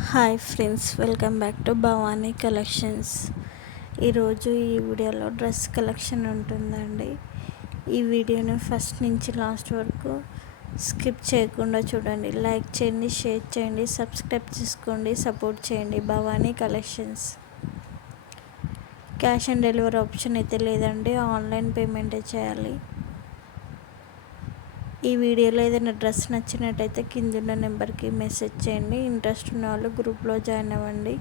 Hi friends, welcome back to Bhavani collections. ఈరోజు ఈ వీడియోలో డ్రెస్ కలెక్షన్ ఉంటుందండి. ఈ వీడియోని ఫస్ట్ నుంచి లాస్ట్ వరకు స్కిప్ చేయకుండా చూడండి. లైక్ చేయండి, షేర్ చేయండి, సబ్స్క్రైబ్ చేసుకోండి, సపోర్ట్ చేయండి. Bhavani collections. Cash on delivery option అయితే లేదండి, ఆన్లైన్ పేమెంటే చేయాలి. ఈ వీడియోలో ఏదైనా డ్రెస్ నచ్చినట్టయితే కిందున్న నెంబర్కి మెసేజ్ చేయండి. ఇంట్రెస్ట్ ఉన్న వాళ్ళు గ్రూప్లో జాయిన్ అవ్వండి.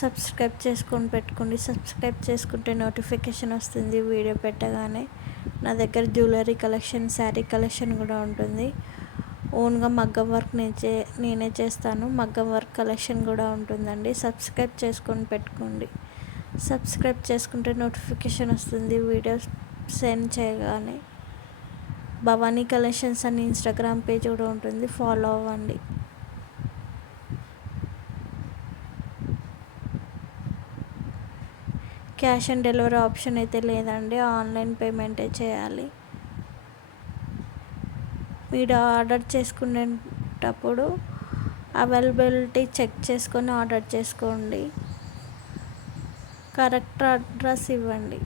సబ్స్క్రైబ్ చేసుకొని పెట్టుకోండి. సబ్స్క్రైబ్ చేసుకుంటే నోటిఫికేషన్ వస్తుంది వీడియో పెట్టగానే. నా దగ్గర జ్యువెలరీ కలెక్షన్, శారీ కలెక్షన్ కూడా ఉంటుంది. ఓన్గా మగ్గం వర్క్ నేనే చేస్తాను. మగ్గం వర్క్ కలెక్షన్ కూడా ఉంటుందండి. సబ్స్క్రైబ్ చేసుకొని పెట్టుకోండి. సబ్స్క్రైబ్ చేసుకుంటే నోటిఫికేషన్ వస్తుంది వీడియో సెండ్ చేయగానే. భవానీ కలెక్షన్స్ అని ఇన్స్టాగ్రామ్ పేజ్ కూడా ఉంటుంది, ఫాలో అవ్వండి. క్యాష్ ఆన్ డెలివరీ ఆప్షన్ అయితే లేదండి, ఆన్లైన్ పేమెంటే చేయాలి. మీరు ఆర్డర్ చేసుకునేటప్పుడు అవైలబిలిటీ చెక్ చేసుకొని ఆర్డర్ చేసుకోండి. కరెక్ట్ అడ్రస్ ఇవ్వండి.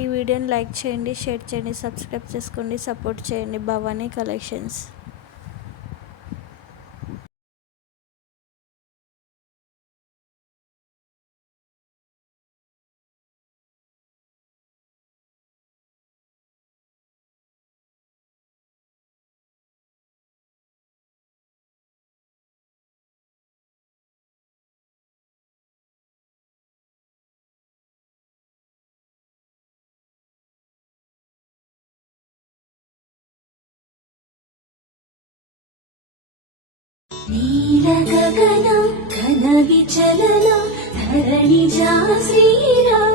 ఈ వీడియోని లైక్ చేయండి, షేర్ చేయండి, సబ్స్క్రైబ్ చేసుకోండి, సపోర్ట్ చేయండి. భవానీ కలెక్షన్స్. నీలగగనం ఘన విచలనం ధరణిజా శ్రీరామ